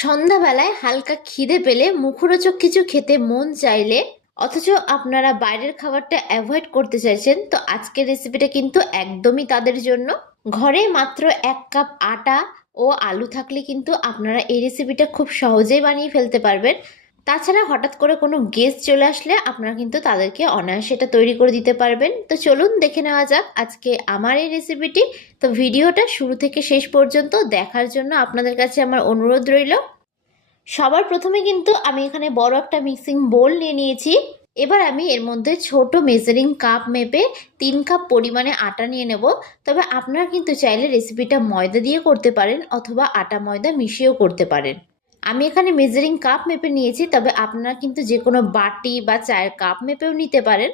সন্ধ্যাবেলায় হালকা খিদে পেলে মুখরোচক কিছু খেতে মন চাইলে, অথচ আপনারা বাইরের খাবারটা অ্যাভয়েড করতে চাইছেন, তো আজকের রেসিপিটা কিন্তু একদমই তাদের জন্য। ঘরে মাত্র এক কাপ আটা ও আলু থাকলে কিন্তু আপনারা এই রেসিপিটা খুব সহজেই বানিয়ে ফেলতে পারবেন। তাছাড়া হঠাৎ করে কোনো গেস্ট চলে আসলে আপনারা কিন্তু তাদেরকে অনায়াসে এটা তৈরি করে দিতে পারবেন। তো চলুন দেখে নেওয়া যাক আজকে আমার এই রেসিপিটি তো ভিডিওটা শুরু থেকে শেষ পর্যন্ত দেখার জন্য আপনাদের কাছে আমার অনুরোধ রইল। সবার প্রথমে কিন্তু আমি এখানে বড় একটা মিক্সিং বোল নিয়ে নিয়েছি। এবার আমি এর মধ্যে ছোট মেজারিং কাপ মেপে তিন কাপ পরিমাণে আটা নিয়ে নেব। তবে আপনারা কিন্তু চাইলে রেসিপিটা ময়দা দিয়ে করতে পারেন অথবা আটা ময়দা মিশিয়েও করতে পারেন। আমি এখানে মেজারিং কাপ মেপে নিয়েছি, তবে আপনারা কিন্তু যে কোনো বাটি বা চায়ের কাপ মেপেও নিতে পারেন।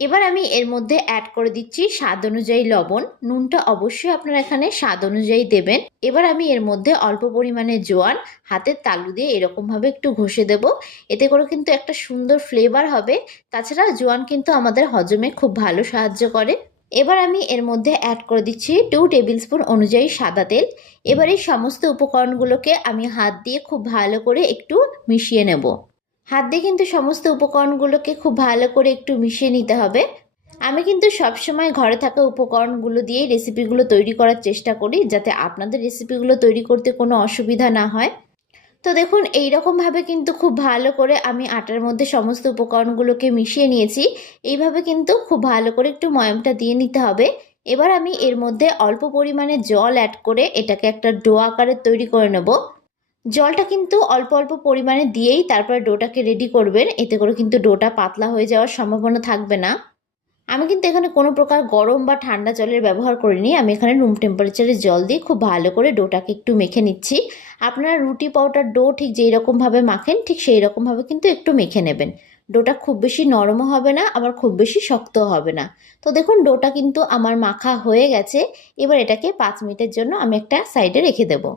এবার আমি এর মধ্যে অ্যাড করে দিচ্ছি স্বাদ অনুযায়ী লবণ। নুনটা অবশ্যই আপনারা এখানে স্বাদ অনুযায়ী দেবেন। এবার আমি এর মধ্যে অল্প পরিমাণে জোয়ান হাতের তালু দিয়ে এরকমভাবে একটু ঘষে দেব। এতে করে কিন্তু একটা সুন্দর ফ্লেভার হবে। তাছাড়া জোয়ান কিন্তু আমাদের হজমে খুব ভালো সাহায্য করে। এবার আমি এর মধ্যে অ্যাড করে দিচ্ছি টু টেবিল স্পুন অনুযায়ী সাদা তেল। এবার এই সমস্ত উপকরণগুলোকে আমি হাত দিয়ে খুব ভালো করে একটু মিশিয়ে নেব। হাত দিয়ে কিন্তু সমস্ত উপকরণগুলোকে খুব ভালো করে একটু মিশিয়ে নিতে হবে। আমি কিন্তু সবসময় ঘরে থাকা উপকরণগুলো দিয়েই রেসিপিগুলো তৈরি করার চেষ্টা করি, যাতে আপনাদের রেসিপিগুলো তৈরি করতে কোনো অসুবিধা না হয়। তো দেখুন এই রকমভাবে কিন্তু খুব ভালো করে আমি আটার মধ্যে সমস্ত উপকরণগুলোকে মিশিয়ে নিয়েছি। এইভাবে কিন্তু খুব ভালো করে একটু ময়মটা দিয়ে নিতে হবে। এবার আমি এর মধ্যে অল্প পরিমাণে জল অ্যাড করে এটাকে একটা ডো আকারে তৈরি করে নেব। জলটা কিন্তু অল্প অল্প পরিমাণে দিয়েই তারপরে ডোটাকে রেডি করবেন। এতে করে কিন্তু ডোটা পাতলা হয়ে যাওয়ার সম্ভাবনা থাকবে না। আমি কিন্তু এখানে কোনো প্রকার গরম বা ঠান্ডা জলের ব্যবহার করিনি। আমি এখানে রুম টেম্পারেচারের জল দিয়ে খুব ভালো করে ডোটাকে একটু মেখে নিচ্ছি। আপনারা রুটি, পাউডার, ডো ঠিক যেই রকমভাবে মাখেন, ঠিক সেই রকমভাবে কিন্তু একটু মেখে নেবেন। ডোটা খুব বেশি নরমও হবে না, আবার খুব বেশি শক্ত হবে না। তো দেখুন, ডোটা কিন্তু আমার মাখা হয়ে গেছে, এবার এটাকে পাঁচ মিনিটের জন্য আমি একটা সাইডে রেখে দেবো।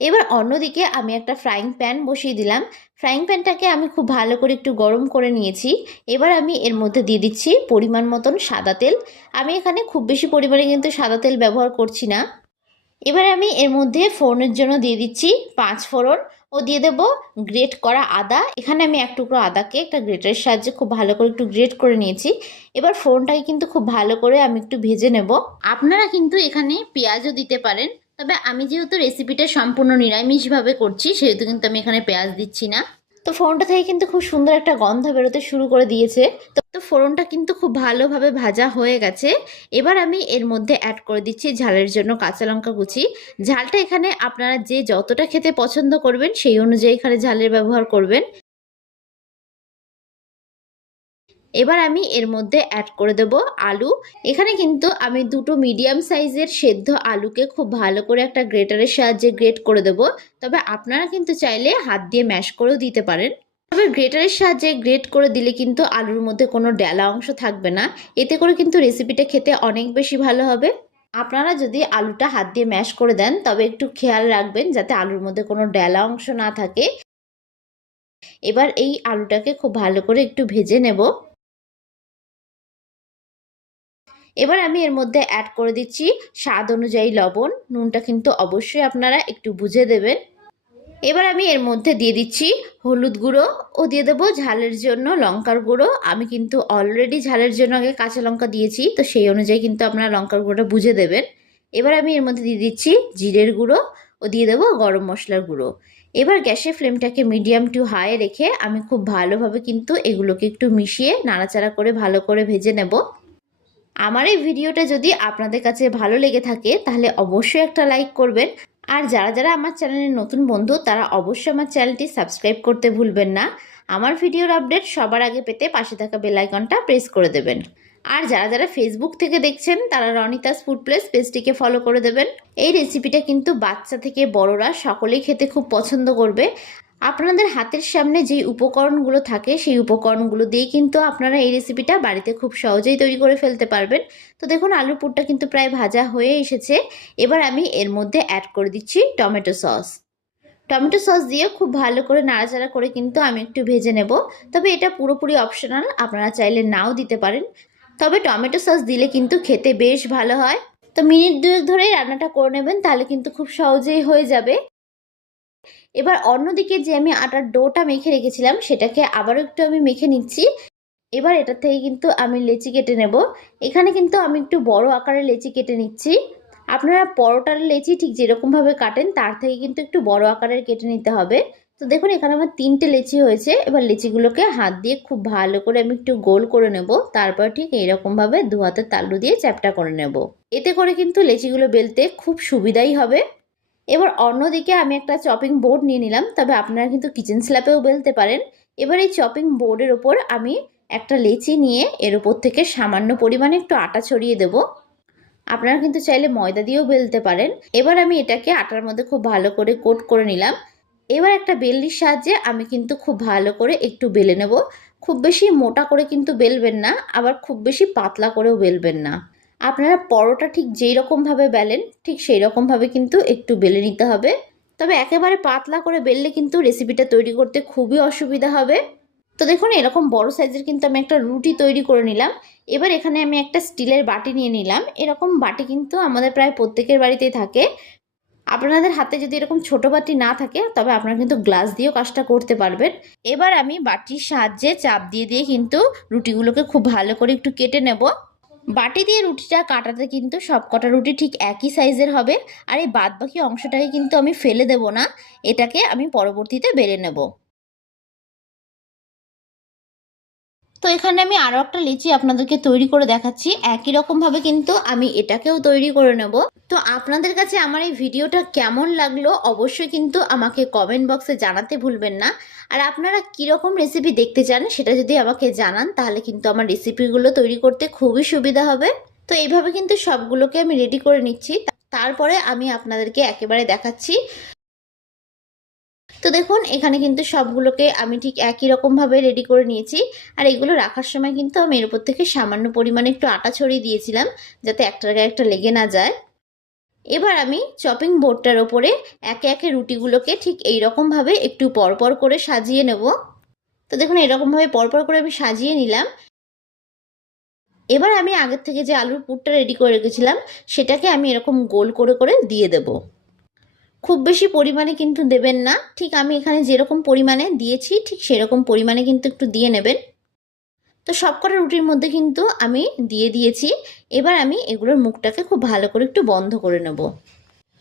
এবার অন্যদিকে আমি একটা ফ্রাইং প্যান বসিয়ে দিলাম। ফ্রাইং প্যানটাকে আমি খুব ভালো করে একটু গরম করে নিয়েছি। এবার আমি এর মধ্যে দিয়ে দিচ্ছি পরিমাণ মতন সাদা তেল। আমি এখানে খুব বেশি পরিমাণে কিন্তু সাদা তেল ব্যবহার করছি না। এবার আমি এর মধ্যে ফোড়নের জন্য দিয়ে দিচ্ছি পাঁচ ফোড়ন ও দিয়ে দেব গ্রেট করা আদা। এখানে আমি এক টুকরো আদাকে একটা গ্রেটারের সাহায্যে খুব ভালো করে একটু গ্রেট করে নিয়েছি। এবার ফোড়নটাকে কিন্তু খুব ভালো করে আমি একটু ভেজে নেব। আপনারা কিন্তু এখানে পেঁয়াজও দিতে পারেন, তবে আমি যেহেতু রেসিপিটা সম্পূর্ণ নিরামিষভাবে করছি, সেহেতু কিন্তু আমি এখানে পেঁয়াজ দিচ্ছি না। তো ফোনটা থেকে কিন্তু খুব সুন্দর একটা গন্ধ বেরোতে শুরু করে দিয়েছে। তো তো ফোড়নটা কিন্তু খুব ভালোভাবে ভাজা হয়ে গেছে। এবার আমি এর মধ্যে অ্যাড করে দিচ্ছি ঝালের জন্য কাঁচা লঙ্কা কুচি। ঝালটা এখানে আপনারা যে যতটা খেতে পছন্দ করবেন সেই অনুযায়ী এখানে ঝালের ব্যবহার করবেন। এবার আমি এর মধ্যে অ্যাড করে দেব আলু। এখানে কিন্তু আমি দুটো মিডিয়াম সাইজের সেদ্ধ আলুকে খুব ভালো করে একটা গ্রেটারের সাহায্যে গ্রেট করে দেব। তবে আপনারা কিন্তু চাইলে হাত দিয়ে ম্যাশ করেও দিতে পারেন। তবে গ্রেটারের সাহায্যে গ্রেট করে দিলে কিন্তু আলুর মধ্যে কোনো ডেলা অংশ থাকবে না। এতে করে কিন্তু রেসিপিটা খেতে অনেক বেশি ভালো হবে। আপনারা যদি আলুটা হাত দিয়ে ম্যাশ করে দেন, তবে একটু খেয়াল রাখবেন যাতে আলুর মধ্যে কোনো ডেলা অংশ না থাকে। এবার এই আলুটাকে খুব ভালো করে একটু ভেজে নেব। এবার আমি এর মধ্যে অ্যাড করে দিচ্ছি স্বাদ অনুযায়ী লবণ। নুনটা কিন্তু অবশ্যই আপনারা একটু বুঝে দেবেন। এবার আমি এর মধ্যে দিয়ে দিচ্ছি হলুদ গুঁড়ো ও দিয়ে দেবো ঝালের জন্য লঙ্কার গুঁড়ো। আমি কিন্তু অলরেডি ঝালের জন্য আগে কাঁচা লঙ্কা দিয়েছি, তো সেই অনুযায়ী কিন্তু আপনারা লঙ্কার গুঁড়োটা বুঝে দেবেন। এবার আমি এর মধ্যে দিয়ে দিচ্ছি জিরের গুঁড়ো ও দিয়ে দেবো গরম মশলার গুঁড়ো। এবার গ্যাসের ফ্লেমটাকে মিডিয়াম টু হাই রেখে আমি খুব ভালোভাবে কিন্তু এগুলোকে একটু মিশিয়ে নাড়াচাড়া করে ভালো করে ভেজে নেব। আমার এই ভিডিওটা যদি আপনাদের কাছে ভালো লেগে থাকে, তাহলে অবশ্যই একটা লাইক করবেন। আর যারা যারা আমার চ্যানেলে নতুন বন্ধু, তারা অবশ্যই আমার চ্যানেলটি সাবস্ক্রাইব করতে ভুলবেন না। আমার ভিডিওর আপডেট সবার আগে পেতে পাশে থাকা বেলাইকনটা প্রেস করে দেবেন। আর যারা যারা ফেসবুক থেকে দেখছেন, তারা রনিতাস ফুড প্লেস পেজটিকে ফলো করে দেবেন। এই রেসিপিটা কিন্তু বাচ্চা থেকে বড়রা সকলেই খেতে খুব পছন্দ করবে। আপনাদের হাতের সামনে যেই উপকরণগুলো থাকে, সেই উপকরণগুলো দিয়ে কিন্তু আপনারা এই রেসিপিটা বাড়িতে খুব সহজেই তৈরি করে ফেলতে পারবেন। তো দেখুন, আলুর পুরটা কিন্তু প্রায় ভাজা হয়ে এসেছে। এবার আমি এর মধ্যে অ্যাড করে দিচ্ছি টমেটো সস টমেটো সস দিয়ে খুব ভালো করে নাড়াচাড়া করে কিন্তু আমি একটু ভেজে নেব। তবে এটা পুরোপুরি অপশনাল আপনারা চাইলে নাও দিতে পারেন। তবে টমেটো সস দিলে কিন্তু খেতে বেশ ভালো হয়। তো মিনিট দুয়েক ধরেই রান্নাটা করে নেবেন, তাহলে কিন্তু খুব সহজেই হয়ে যাবে। এবার অন্যদিকে যে আমি আটার ডোটা মেখে রেখেছিলাম, সেটাকে আবারও একটু আমি মেখে নিচ্ছি। এবার এটার থেকে কিন্তু আমি লেচি কেটে নেব। এখানে কিন্তু আমি একটু বড় আকারের লেচি কেটে নিচ্ছি। আপনারা পরোটার লেচি ঠিক যেরকমভাবে কাটেন, তার থেকে কিন্তু একটু বড় আকারের কেটে নিতে হবে। তো দেখুন, এখানে আমার তিনটে লেচি হয়েছে। এবার লেচিগুলোকে হাত দিয়ে খুব ভালো করে আমি একটু গোল করে নেব। তারপর ঠিক এইরকমভাবে দু হাতের তালু দিয়ে চ্যাপটা করে নেব। এতে করে কিন্তু লেচিগুলো বেলতে খুব সুবিধাই হবে। এবার অন্যদিকে আমি একটা চপিং বোর্ড নিয়ে নিলাম, তবে আপনারা কিন্তু কিচেন স্ল্যাপেও বেলতে পারেন। এবার এই চপিং বোর্ডের ওপর আমি একটা লেচি নিয়ে এর ওপর থেকে সামান্য পরিমাণে একটু আটা ছড়িয়ে দেব। আপনারা কিন্তু চাইলে ময়দা দিয়েও বেলতে পারেন। এবার আমি এটাকে আটার মধ্যে খুব ভালো করে কোট করে নিলাম। এবার একটা বেলনির সাহায্যে আমি কিন্তু খুব ভালো করে একটু বেলে নেব। খুব বেশি মোটা করে কিন্তু বেলবেন না, আবার খুব বেশি পাতলা করেও বেলবেন না। আপনারা পরোটা ঠিক যেই রকমভাবে বেলেন, ঠিক সেই রকমভাবে কিন্তু একটু বেলে নিতে হবে। তবে একেবারে পাতলা করে বেললে কিন্তু রেসিপিটা তৈরি করতে খুবই অসুবিধা হবে। তো দেখুন, এরকম বড় সাইজের কিন্তু আমি একটা রুটি তৈরি করে নিলাম। এবার এখানে আমি একটা স্টিলের বাটি নিয়ে নিলাম। এরকম বাটি কিন্তু আমাদের প্রায় প্রত্যেকের বাড়িতেই থাকে। আপনাদের হাতে যদি এরকম ছোট বাটি না থাকে, তবে আপনারা কিন্তু গ্লাস দিয়েও কাজটা করতে পারবেন। এবার আমি বাটির সাহায্যে চাপ দিয়ে দিয়ে কিন্তু রুটিগুলোকে খুব ভালো করে একটু কেটে নেব। বাটি দিয়ে রুটিটা কাটাতে কিন্তু সব কটা রুটি ঠিক একই সাইজের হবে। আর এই বাদবাকি অংশটাকে কিন্তু আমি ফেলে দেব না। এটাকে আমি পরবর্তীতে বেড়ে নেব। তো এখানে আমি আরও একটা লিচি আপনাদেরকে তৈরি করে দেখাচ্ছি। একই রকমভাবে কিন্তু আমি এটাকেও তৈরি করে নেব। তো আপনাদের কাছে আমার এই ভিডিওটা কেমন লাগল অবশ্যই কিন্তু আমাকে কমেন্ট বক্সে জানাতে ভুলবেন না। আর আপনারা কীরকম রেসিপি দেখতে চান সেটা যদি আমাকে জানান, তাহলে কিন্তু আমার রেসিপিগুলো তৈরি করতে খুবই সুবিধা হবে। তো এইভাবে কিন্তু সবগুলোকে আমি রেডি করে নিচ্ছি। তারপরে আমি আপনাদেরকে একেবারে দেখাচ্ছি। তো দেখুন, এখানে কিন্তু সবগুলোকে আমি ঠিক একই রকমভাবে রেডি করে নিয়েছি। আর এগুলো রাখার সময় কিন্তু আমি এর উপর থেকে সামান্য পরিমাণে একটু আটা ছড়িয়ে দিয়েছিলাম, যাতে একটার গায়ে একটা লেগে না যায়। এবার আমি চপিং বোর্ডটার ওপরে একে একে রুটিগুলোকে ঠিক এই রকমভাবে একটু পরপর করে সাজিয়ে নেব। তো দেখুন এরকমভাবে পরপর করে আমি সাজিয়ে নিলাম। এবার আমি আগের থেকে যে আলুর পুরটা রেডি করে রেখেছিলাম, সেটাকে আমি এরকম গোল করে করে দিয়ে দেবো। খুব বেশি পরিমাণে কিন্তু দেবেন না। ঠিক আমি এখানে যেরকম পরিমাণে দিয়েছি, ঠিক সেরকম পরিমাণে কিন্তু একটু দিয়ে নেবেন। তো সবকটা রুটির মধ্যে কিন্তু আমি দিয়ে দিয়েছি। এবার আমি এগুলোর মুখটাকে খুব ভালো করে একটু বন্ধ করে নেব।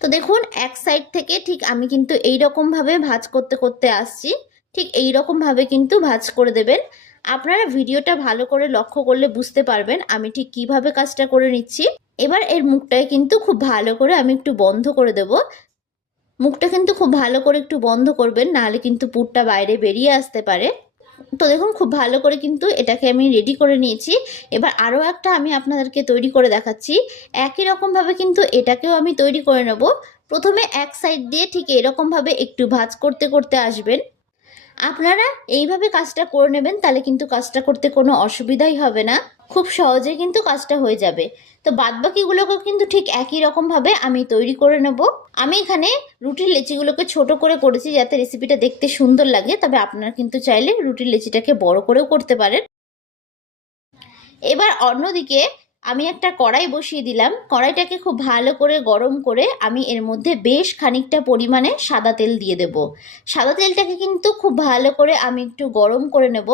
তো দেখুন, এক সাইড থেকে ঠিক আমি কিন্তু এই রকমভাবে ভাজ করতে করতে আসছি। ঠিক এই রকমভাবে কিন্তু ভাজ করে দেবেন। আপনারা ভিডিওটা ভালো করে লক্ষ্য করলে বুঝতে পারবেন আমি ঠিক কীভাবে কাজটা করে নিচ্ছি। এবার এর মুখটাকে কিন্তু খুব ভালো করে আমি একটু বন্ধ করে দেব। মুখটা কিন্তু খুব ভালো করে একটু বন্ধ করবেন, নাহলে কিন্তু পুরটা বাইরে বেরিয়ে আসতে পারে। তো দেখুন, খুব ভালো করে কিন্তু এটাকে আমি রেডি করে নিয়েছি। এবার আরও একটা আমি আপনাদেরকে তৈরি করে দেখাচ্ছি। একই রকমভাবে কিন্তু এটাকেও আমি তৈরি করে নেব। প্রথমে এক সাইড দিয়ে ঠিক এরকমভাবে একটু ভাজ করতে করতে আসবেন। আপনারা এইভাবে কাজটা করে নেবেন, তাহলে কিন্তু কাজটা করতে কোনো অসুবিধাই হবে না। খুব সহজে কিন্তু কাজটা হয়ে যাবে। তো বাদবাকিগুলোকেও কিন্তু ঠিক একই রকমভাবে আমি তৈরি করে নেব। আমি এখানে রুটির লেচিগুলোকে ছোট করে করেছি যাতে রেসিপিটা দেখতে সুন্দর লাগে, তবে আপনারা কিন্তু চাইলে রুটির লেচিটাকে বড় করেও করতে পারেন। এবার অন্যদিকে আমি একটা কড়াই বসিয়ে দিলাম। কড়াইটাকে খুব ভালো করে গরম করে আমি এর মধ্যে বেশ খানিকটা পরিমাণে সাদা তেল দিয়ে দেব। সাদা তেলটাকে কিন্তু খুব ভালো করে আমি একটু গরম করে নেব।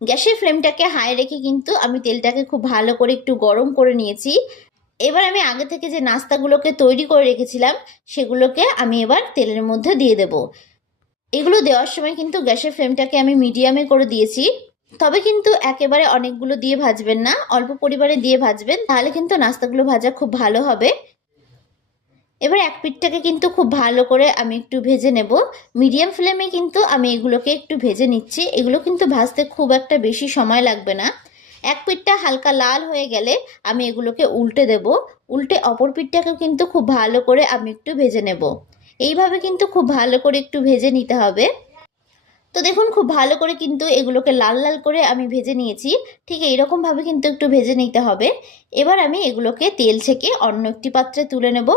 গ্যাসের ফ্লেমটাকে হাই রেখে কিন্তু আমি তেলটাকে খুব ভালো করে একটু গরম করে নিয়েছি। এবার আমি আগে থেকে যে নাস্তাগুলোকে তৈরি করে রেখেছিলাম, সেগুলোকে আমি এবার তেলের মধ্যে দিয়ে দেব। এগুলো দেওয়ার সময় কিন্তু গ্যাসের ফ্লেমটাকে আমি মিডিয়ামে করে দিয়েছি। তবে কিন্তু একেবারে অনেকগুলো দিয়ে ভাজবেন না, অল্প পরিমাণে দিয়ে ভাজবেন, তাহলে কিন্তু নাস্তাগুলো ভাজা খুব ভালো হবে। এবার এক পিঠটাকে কিন্তু খুব ভালো করে আমি একটু ভেজে নেব। মিডিয়াম ফ্লেমে কিন্তু আমি এগুলোকে একটু ভেজে নিচ্ছি, এগুলো কিন্তু ভাজতে খুব একটা বেশি সময় লাগবে না। এক পিঠটা হালকা লাল হয়ে গেলে আমি এগুলোকে উল্টে দেব। উল্টে অপর পিঠটাকেও কিন্তু খুব ভালো করে আমি একটু ভেজে নেব। এইভাবে কিন্তু খুব ভালো করে একটু ভেজে নিতে হবে। তো দেখুন, খুব ভালো করে কিন্তু এগুলোকে লাল লাল করে আমি ভেজে নিয়েছি। ঠিক এইরকমভাবে কিন্তু একটু ভেজে নিতে হবে। এবার আমি এগুলোকে তেল ছেঁকে অন্য একটি পাত্রে তুলে নেব।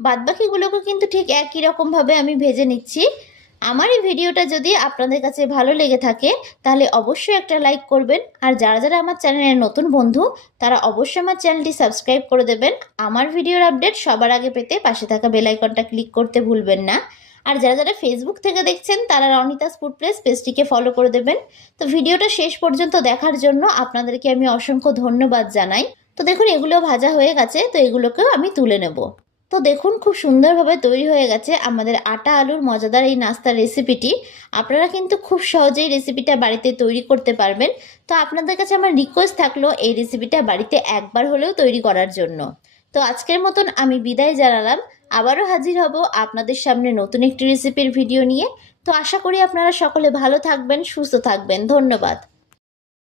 বাদবাকিগুলোকে কিন্তু ঠিক একই রকমভাবে আমি ভেজে নিচ্ছি। আমার এই ভিডিওটা যদি আপনাদের কাছে ভালো লেগে থাকে, তাহলে অবশ্যই একটা লাইক করবেন। আর যারা যারা আমার চ্যানেলের নতুন বন্ধু, তারা অবশ্যই আমার চ্যানেলটি সাবস্ক্রাইব করে দেবেন। আমার ভিডিওর আপডেট সবার আগে পেতে পাশে থাকা বেলাইকনটা ক্লিক করতে ভুলবেন না। আর যারা যারা ফেসবুক থেকে দেখছেন, তারা রনিতাস ফুড প্লেস পেজটিকে ফলো করে দেবেন। তো ভিডিওটা শেষ পর্যন্ত দেখার জন্য আপনাদেরকে আমি অসংখ্য ধন্যবাদ জানাই। তো দেখুন, এগুলো ভাজা হয়ে গেছে, তো এগুলোকেও আমি তুলে নেব। তো দেখুন, খুব সুন্দরভাবে তৈরি হয়ে গেছে আমাদের আটা আলুর মজাদার এই নাস্তার রেসিপিটি আপনারা কিন্তু খুব সহজেই রেসিপিটা বাড়িতে তৈরি করতে পারবেন। তো আপনাদের কাছে আমার রিকোয়েস্ট থাকল এই রেসিপিটা বাড়িতে একবার হলেও তৈরি করার জন্য। তো আজকের মতন আমি বিদায় জানালাম। আবারও হাজির হব আপনাদের সামনে নতুন একটি রেসিপির ভিডিও নিয়ে। তো আশা করি আপনারা সকলে ভালো থাকবেন, সুস্থ থাকবেন। ধন্যবাদ।